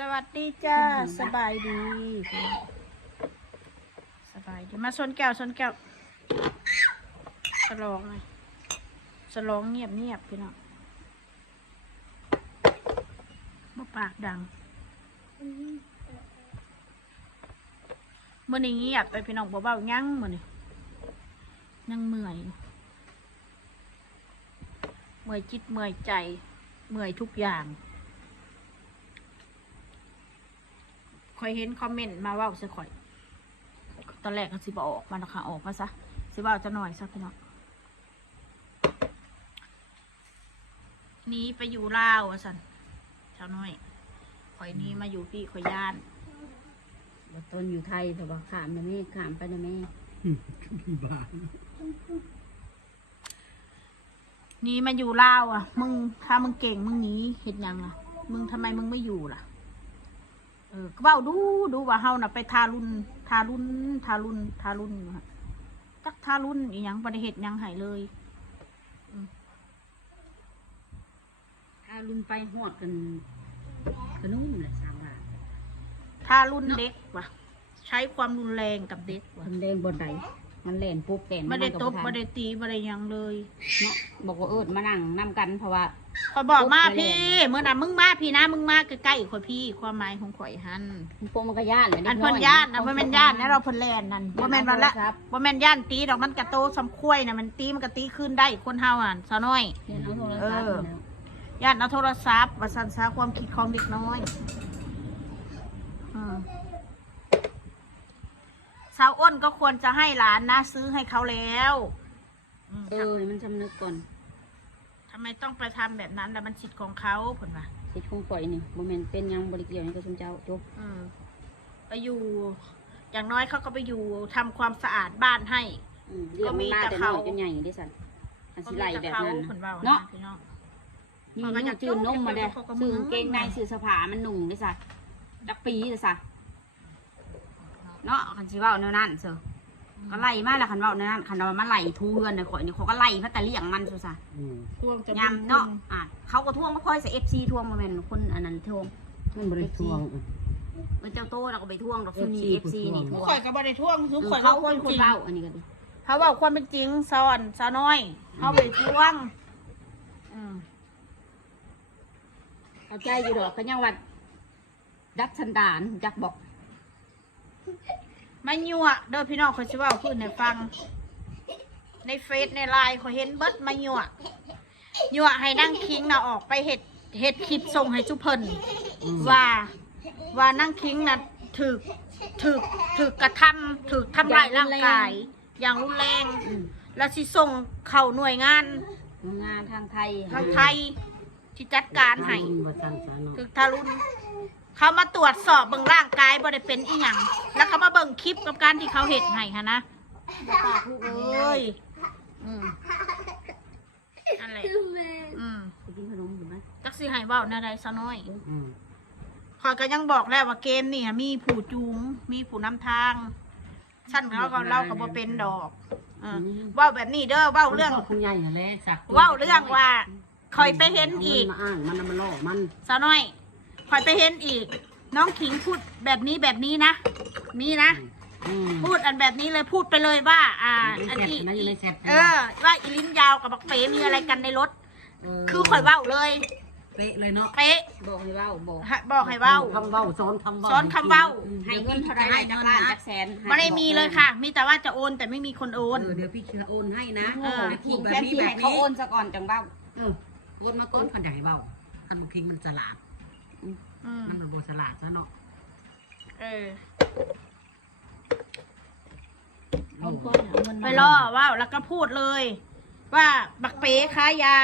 สวัสดีจ้าสบายดีมาชนแก้วสลองเลยสลองเงียบพี่น้องบ่ปากดังมื่อนี้เงียบไปพี่น้องเบาๆยั้งมื่อนี้ยังเมื่อยจิตเมื่อยใจเมื่อยทุกอย่างคอยเห็นคอมเมนต์มาว่าจะคอยตอนแรกก็สิบออกมานะคะออกมาซะสิว่าจะหน่อยซะพี่น้องนี้ไปอยู่ลาวสันชาวน้อยคอยนี้มาอยู่พี่คอยย่านต้นอยู่ไทยแต่ว่าขามนะแม่ขามไปนะแม่บ้านี่มาอยู่ลาวอ่ะมึงถ้ามึงเก่งมึงหนีเห็นยังอ่ะมึงทำไมมึงไม่อยู่ล่ะก็เบ้าดูว่าเฮาน่ะไปทารุณจักทารุณอีหยังบ่ได้เฮ็ดหยังให้เลยถ้ารุนไปหอดกันกระนุ่มเลย3 บาททารุณเด็กว่ะใช้ความรุนแรงกับเด็กว่ะมันแรงบนไหนมันแล่นปุ๊บแก่นบ่ได้ตบบ่ได้ตีบ่ได้หยังเลยเนาะบอกว่ามานั่งนำกันเพราะว่าข่อยบอกมาพี่เมื่อน่ะมึงมาพี่นะมึงมาใกล้ๆข่อยพี่ความหมายของข่อยหันพวกมันก็ย่านเลยอันเพิ่นย่านนะบ่แม่นย่านนะเราเพิ่นแล่นนั่นบ่แม่นว่าละบ่แม่นย่านตีดอกมันกระโตสำคุ้ยน่ะมันตีมันก็ตีขึ้นได้คนเฮาอ่ะซะน้อยย่านเอาโทรศัพท์ว่าซั่นซะความคิดของเด็กน้อยสาวอ้นก็ควรจะให้หลานนะซื้อให้เขาแล้วมันจำนึกก่อนทำไมต้องไปทำแบบนั้นล่ะมันสิทธิ์ของเขาผลว่าสิทธิ์ของข่อยนี่โมเมนต์เป็นยังบริเกี่ยวนี่ก็สมเจ้าจบไปอยู่อย่างน้อยเขาก็ไปอยู่ทำความสะอาดบ้านให้ก็มีแต่เขาจนใหญ่ดิสันอันสิไลแบบนั้นเนาะนี่มันยังจืดนมมาเลยสื่อเกงในสื่อสภามันหนุ่งดิสันดักปีดิสันเนาะคันสิว่าแนวนั้นเสือก็ไล่มาแล้วคันว่าแนวนั้นคันว่ามันไล่ทูเฮือนในข่อยนี่เขาก็ไล่พัตตาเลี่ยงมันสุดซะยำเนาะเขาก็ท่วงไม่ค่อยใส่FCท่วงมาเป็นคนอันนั้นท่วงมันบริท่วงเจ้าโตเราก็ไปท่วงดอกซุนีFCนี่ท่วงข่อยก็บ่ได้ท่วงซุข่อยเขาคนเล่าอันนี้ก็ดีเขาว่าความเป็นจริงสอนสาวน้อยเขาไปท่วงเอาใจอยู่ดอกก็ยังวัดดับชันดานจักบอกมายั่วเด้อพี่น้องเขาจะว่าพูดให้ฟังในเฟซในไลน์เขาเห็นเบิดมายั่วให้นั่งคิงน่ะออกไปเห็ดคลิปส่งให้จุเพิ่นว่านั่งคิงน่ะถือกระทำถือทำลายร่างกายอย่างรุนแรงแล้วสิส่งเข่าหน่วยงานทางไทยที่จัดการให้ถือทารุณเขามาตรวจสอบเบิ่งร่างกายบ่ได้เป็นอีหยังแล้วเขามาเบิ่งคลิปกับการที่เขาเห็ดให้ค่ะนะอะไรกินขนมอยู่ไหมจักสิให้เว้าแนวใดซะน้อยขอยก็ยังบอกแล้วว่าเกมนี่มีผู้จูงมีผู้นำทางชั้นเขาก็เล่ากับบ่เป็นดอกเว้าแบบนี้เด้อเว้าเรื่องคุณใหญ่นั่นแหละเว้าเรื่องว่าคอยไปเห็นอีกมันล่อมันซะน้อยคอยไปเห็นอีกน้องขิงพูดแบบนี้นะมีนะพูดอันแบบนี้เลยพูดไปเลยว่าอันนี้ว่าอีลิ้นยาวกับบักเป๋มีอะไรกันในรถคือคอยเว้าเลยเป๊ะเลยเนาะเป๊ะบอกให้เว้าบอกให้เว้าคำเว้าซ้อนคำเว้าให้เงินเท่าไรให้จักล้านจักแสนไม่ได้มีเลยค่ะมีแต่ว่าจะโอนแต่ไม่มีคนโอนเดี๋ยวพี่เชื่อโอนให้นะคิงแค่ที่ให้เขาโอนซะก่อนจังเว้าโอนมาก้อนพันใหญ่เว้าพันคิงมันฉลาดมันเป็นโบสลาดซะเนาะไปล่อว้าวแล้วก็พูดเลยว่าบักเป๋ค้ายา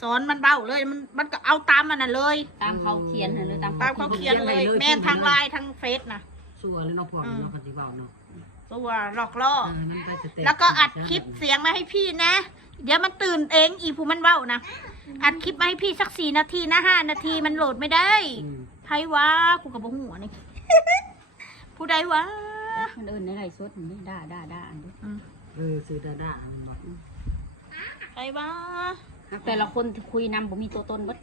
สอนมันเบ้าเลยมันก็เอาตามมันน่ะเลยตามเขาเขียนเลยตามเขาเขียนเลยแม่ทางไลน์ทางเฟซนะชัวร์เลยเนาะพวกเราคันที่เบ้าเนาะตัวหลอกล่อแล้วก็อัดคลิปเสียงมาให้พี่นะเดี๋ยวมันตื่นเองอีผู้มันเบ้านะอัดคลิปมาให้พี่สัก4 นาทีนะ5 นาทีมันโหลดไม่ได้ไผวะกูกับบ่หัวนี่ผู้ใดวะมันเอิ้นในไรสดนี่ด่าอันนี้ซื้อด่าไผวะแต่ละคนคุยนำบ่มีตัวตนเบิด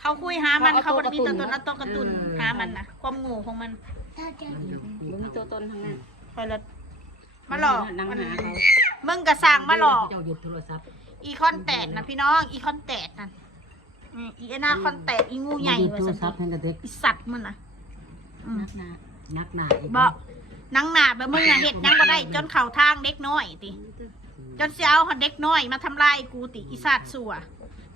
เขาคุยหามันเขาบ่ได้มีตัวตนเอาตัวการ์ตูนหามันนะความโง่ของมัน บ่มีตัวตนทั้งนั้น คอยละมาหลอก นั่ง มัน หาเขา มึงกระสร้างมาหลอก เจ้าหยุดโทรศัพท์ อีคอนแตดนะพี่น้องอีคอนแตดนั่นอีไอ้หน้าคอนแตดอีงูใหญ่ โทรศัพท์ให้กับเด็ก อีสัตว์มันนะ นักหนา นักหนาอีก บ่นังหนาแบบมึงอะเห็ดยังบ่ได้จนเข่าทางเด็กน้อยติจนเสียเอาเด็กน้อยมาทำลายกูติอีสัตว์สัว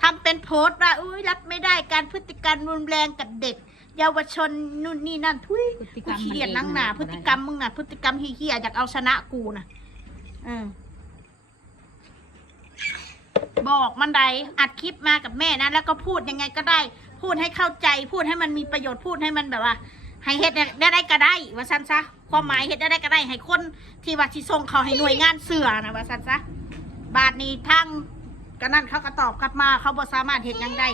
ทำเป็นโพสต์ว่าอุ้ยรับไม่ได้การพฤติกรรมรุนแรงกับเด็ก เยาวชนนู่นนี่นั่นทุยกูขี้เกียจนังหนาพฤติกรรมมึงน่ะพฤติกรรมเฮี้ยๆอยากเอาชนะกูน่ะบอกมันใดอัดคลิปมากับแม่นะแล้วก็พูดยังไงก็ได้ พูดให้เข้าใจพูดให้มันมีประโยชน์พูดให้มันแบบว่า ให้เฮ็ดได้ก็ได้ว่าซั่นซะความหมายเฮ็ดได้ก็ได้ให้คนที่ว่าที่ส่งเขาให้หน่วยงานเสือนะว่าซั่นซะบาทนี้ทางก็นั่นเขาก็ตอบกลับมาเขาบ่สามารถเฮ็ดหยังได้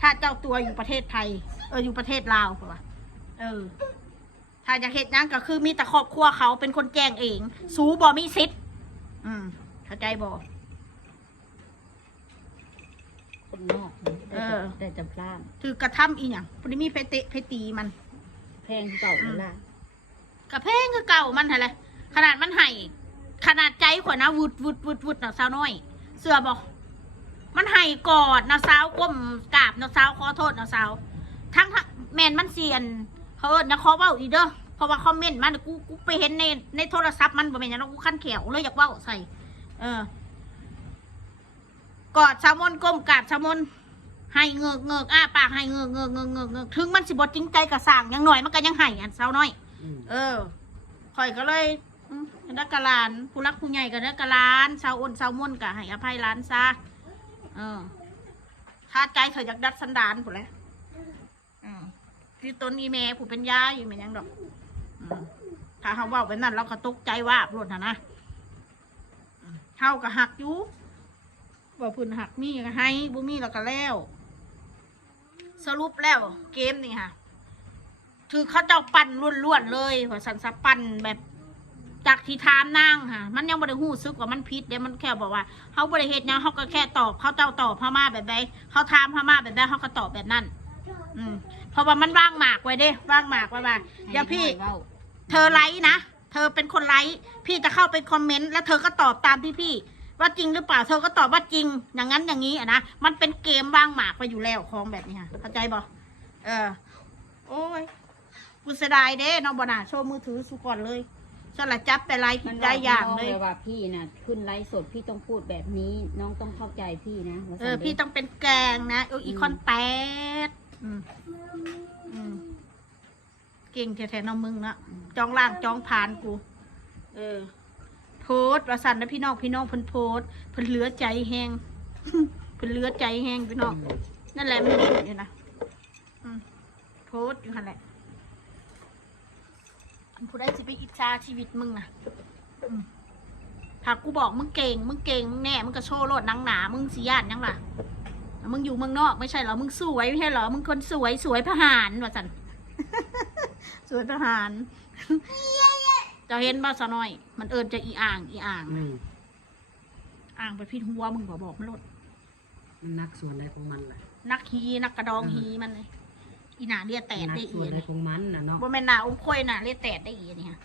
ถ้าเจ้าตัวอยู่ประเทศไทยอยู่ประเทศลาวเพราะว่าถ้าอยากเฮ็ดหยังก็คือมีแต่ครอบครัวเขาเป็นคนแจ้งเองสูบ่มีสิทธิ์เข้าใจบ่ คนนอกได้จำพลาด คือกระทำอีหยังบ่ได้มีไปเตะไปตีมัน แพงเก่าเลยล่ะ กระเพงคือเก่ามันอะไรขนาดมันให้ขนาดใจขวานะวุดนะสาวน้อย เสือบอกมันให้กอดนะสาวก้มกราบนะสาวขอโทษนะสาวทั้งแมนมันเสียนเขานะขอเว้าอีเด้อเพราะว่าคอมเมนต์มันกูไปเห็นในโทรศัพท์มันบ่แม่นหยังกูขั้นแขวเลยอยากเว้าใส่กอดสาวมนก้มกราบสาวมนให้เงือกอ้าปากให้เงือกถึงมันสิบ่จริงใจกระสั่งยังหน่อยมันก็ยังให้อันสาวน้อยข่อยก็เลยนักกะลานผู้รักผู้ใหญ่กับนักกะลานชาวอ้นชาวม่วนกะให้อภัยร้านซะถ้าใจเธออยากดัดสันดานผู้แล้วที่ต้นอีเมผู้เป็นยาอยู่เหมือนยังดอกถ้าเขาว่าเป็นนั่นเราก็ตกใจว่าปวดนะเท่ากับหักอยู่ว่าพื้นหักมีก็ให้บุมีแล้วก็แล้วสรุปแล้วเกมนี่ค่ะคือเขาเจ้าปั่นล้วนๆเลยว่าสันสะปั่นแบบจากที่ถามนางค่ะมันยังบ่ได้หู้ซึกว่ามันพิษเดี๋ยวมันแค่บอกว่าเขาบ่ได้เฮ็ดยังเขาก็แค่ตอบเขาเจ้าตอบพม่าแบบใดเขาถามพม่าแบบใดเขาก็ตอบแบบนั้นเพราะว่ามันว่างหมากไว้เด้ว่างหมากไว้ว่าอย่าพี่เธอไลค์นะเธอเป็นคนไลค์พี่จะเข้าไปคอมเมนต์แล้วเธอก็ตอบตามที่พี่ว่าจริงหรือเปล่าเธอก็ตอบว่าจริงอย่างนั้นอย่างนี้นะมันเป็นเกมว่างหมากไปอยู่แล้วของแบบนี้ค่ะเข้าใจบ่โอ้ยกูเสียดายเด้น้องบ่น่าโชว์มือถือสุก่อนเลยสลัดจับไปไลฟ์ผิดได้อย่างเลยว่าพี่น่ะขึ้นไลฟ์สดพี่ต้องพูดแบบนี้น้องต้องเข้าใจพี่นะพี่ต้องเป็นแกงนะอีคอนแปดเก่งแท้ๆน้องมึงนะจองล่างจองผ่านกูโพสประสันนะพี่น้องเพิ่นโพสเพิ่นเหลือใจแห้งเพิ่นเหลือใจแห้งพี่น้องนั่นแหละมันอยู่นะโพสอยู่ขนาดแหละผู้ได้จะไปอิจฉาชีวิตมึงนะถ้ากูบอกมึงเก่งมึงแน่มึงก็โชว์โลดนังหนามึงสิญาติยังล่ะมึงอยู่เมืองนอกไม่ใช่เหรอมึงสวยไม่ใช่เหรอมึงคนสวยทหารว่าสัน สวยทหารจะเห็นบ้าซะหน่อยมันจะอีอ่างอ่างไปพิษหัวมึงบอกมันโลด มันนักส่วนใดของมันแหละ นักฮีนักกระดองฮีมันเลยอีหนาเรียแตดได้อี ส่วนใดของมันน่ะเนาะบ่แม่นหนาอมควยหนาเรียแตดได้อีนี่ฮะ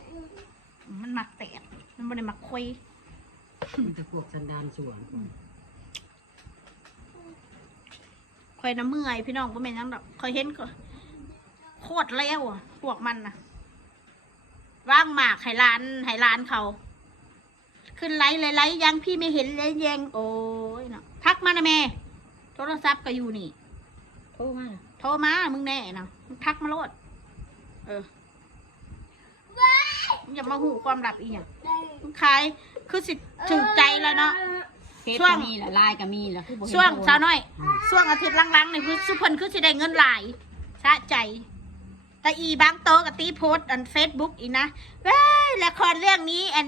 มันมักแตดมันบ่ได้มักควยมันจะพวกสันดานส่วนควยน้ำเมื่อยพี่น้องบ่แม่นยังดอกเคยเห็นก็โคตรเลวอ่ะพวกมันน่ะว่างหมากให้ร้านเขาขึ้นไลฟ์เลยไลฟ์ยังพี่ไม่เห็นเลยยังโอ้ยเนาะทักมานะแม่โทรศัพท์ก็อยู่นี่โทรมามึงแน่นะมึงทักมาโลดอย่ามาหูความลับอีกอย่างมึงขายคือสิถึงใจแล้วเนาะช่วงมีละลายก็มีละช่วงเช้าน้อยช่วงอาทิตย์ลังๆเนี่ยคือสุพรรณคือสิได้เงินหลายชะใจแต่อีบางโตกับตีโพสอันเฟซบุ๊กอีกนะเว้ยละครเรื่องนี้อัน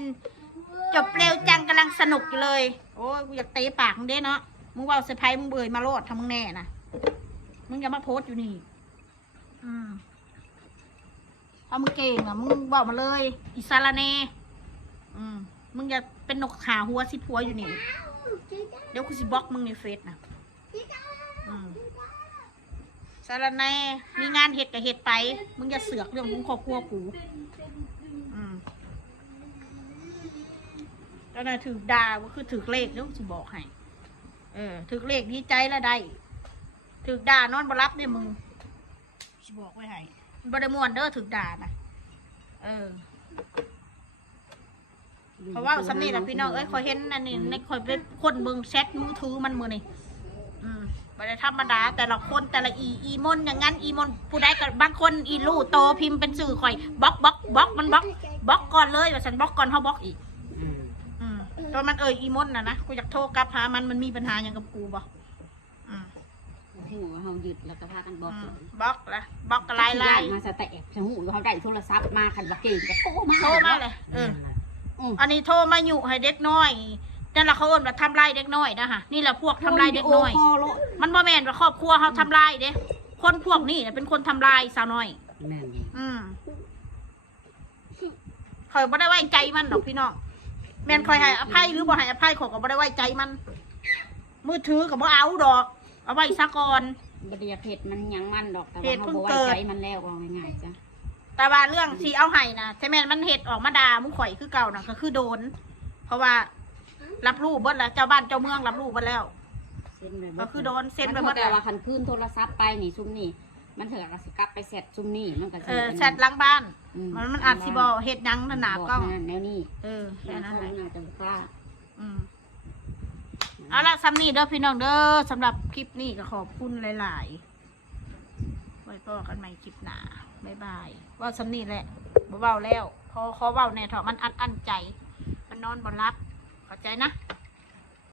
จบเร็วจังกำลังสนุกอยู่เลยโอ้ยกูอยากเตะปากมึงเด้เนาะมึงว่าเซอร์ไพรส์มึงเบยมาโลดทำมึงแน่นะมึงอย่ามาโพสอยู่นี่เอามึงเก่งอ่ะมึงบอกมาเลยอิสระเน่มึงอย่าเป็นนกขาหัวสิผัวอยู่นี่เดี๋ยวกูสิบล็อกมึงในเฟซนะ สารแหน่มีงานเฮ็ดก็เฮ็ดไปมึงอย่าเสือกเรื่องของครอบครัวกูก็น่ะถือด่าว่าคือถือเลขแล้วสิบอกให้ถือเลขดีใจแล้วได้ถือด่านอนบ่รับเนี่ยมึงสิบอกไว้ให้บ่ได้ม่วนเด้อถือด่านะเพราะว่าสำนี่แหละพี่น้องคอยเห็นอันนี้ในคอยเป็นคนเบิ่งแชทมือถือมันมือนี่บ่ได้ธรรมดาแต่ละคนแต่ละอีมนอย่างนั้นอีมนผู้ใดกับบางคนอีลู่โตพิมพ์เป็นสื่อคอยบล็อกมันบล็อกก่อนเลยว่าฉันบล็อกก่อนเขาบล็อกอีกตอนมันอีมนนะกูอยากโทรกลับหามันมีปัญหาอย่างกับกูบ่หูเฮาหยุดแล้วก็พากันบล็อก บล็อกละบล็อกอะไรไล่มาสแตกหูเขาได้โทรศัพท์มาคันบักเก่งก็โทรมาเลยอันนี้โทรมาอยู่ให้เด็กน้อยนั่นแหละเขาเอิ้นว่าทำลายเด็กน้อยนะฮะนี่แหละพวกทำลายเด็กน้อยมันบ่แม่นว่าครอบครัวเขาทำลายเด้คนพวกนี้เป็นคนทำลายสาวน้อยคอยบ่ได้ไว้ใจมันหรอกพี่น้องแม่นคอยให้อภัยหรือบ่ให้อภัยขอก็บ่ได้ไว้ใจมันมือถือก็บ่เอาดอกเอาไว้ซะก่อนบ่ได้เพจมันยังมันดอกแต่ว่าบ่ไว้ใจมันแล้วว่าง่ายๆจ้ะแต่ว่าเรื่องที่เอาให้นะใช่ไหมมันเห็ดออกมาด่ามึงข่อยคือเก่านะก็คือโดนเพราะว่ารับรู้เบิดแล้วเจ้าบ้านเจ้าเมืองรับรู้เบิดแล้วก็คือโดนเซ็นไปหมดแต่ว่าคันคืนโทรศัพท์ไปนี่ซุ่มนี่มันเถอะก็สิกลับไปแชทซุ่มนี่มันก็แชทหลังบ้านมันอาจสิบ่เฮ็ดยังหนาๆก็แนวนี้แค่นั้นแหละจะกล้าเอาละซ้ำนี่เด้อพี่น้องเด้อสำหรับคลิปนี้ก็ขอบคุณหลายๆไว้ก็กันใหม่คลิปหน้าบ๊ายบายว่าซ้ำนี่แหละบ่เบาแล้วพอเบาแน่เถอะมันอันใจมันนอนบ่รับเข้าใจนะ